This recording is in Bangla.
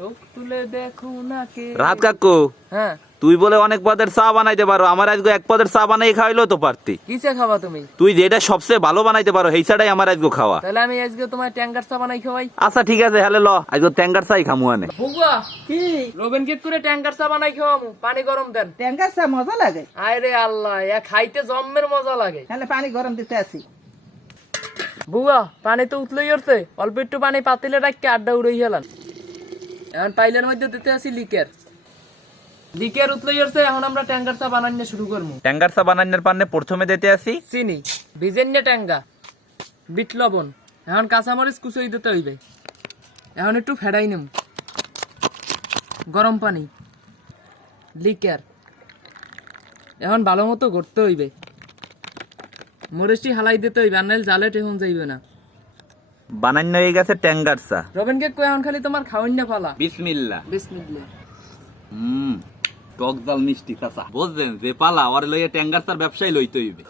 চোখ তুলে দেখো না কে। রাত কাকু, হ্যাঁ, তুই বলে অনেক পদের চা বানাইতে পারো, আমার আজকে এক পদের চা বানাই খাওয়াইলেও তো পারতি। কি চা খাবা তুমি? তুই যেটা সবচেয়ে ভালো বানাইতে পারো সেই চাটাই আমার আজকে খাওয়া। তাহলে আমি আজকে তোমার ট্যাঙ্গার চা বানাই খাওয়াই। আচ্ছা ঠিক আছে, হ্যালো ল, আজকে ট্যাঙ্গার চাই খামু আনে। বুগুয়া, কি রোবেন কেক করে ট্যাঙ্গার চা বানাই খাওয়ামু, পানি গরম দেন। ট্যাঙ্গার চা মজা লাগে? আরে আল্লাহ, এ খাইতে জম্মের মজা লাগে। তাহলে পানি গরম দিতে আসি। বুয়া, পানি তো উতলই উঠছে, অল্প একটু পানি পাতিলে রাখকে আড্ডা উড়াই গেলাম। এখন পাইলের মধ্যে দিতে আসি লিকের। লিকের উতলই উঠছে, এখন আমরা ট্যাঙ্গার চা বানানো শুরু করবো। ট্যাঙ্গার চা বানানোর পান্নে প্রথমে দিতে আসি চিনি, ভিজেন্যা ট্যাঙ্গা, বিট লবণ, এখন কাঁচামরিচ কুচই দিতে হইবে। এখন একটু ফেরাই নিম, গরম পানি, লিকার, এখন ভালো মতো করতে হইবে। মরিচটি হালাই দিতে হইবে, আর নাহলে জালে টেহন যাইবে না। বানানো হয়ে গেছে ট্যাঙ্গার চা। রবেন কেক কই এখন খালি তোমার খাওয়াই না ফালা। বিসমিল্লাহ। বিসমিল্লাহ। টক জাল মিষ্টি কাঁচা, বুঝছেন যে পালা ওর লইয়া ট্যাঙ্গার চার ব্যবসায় লইতে হইবে।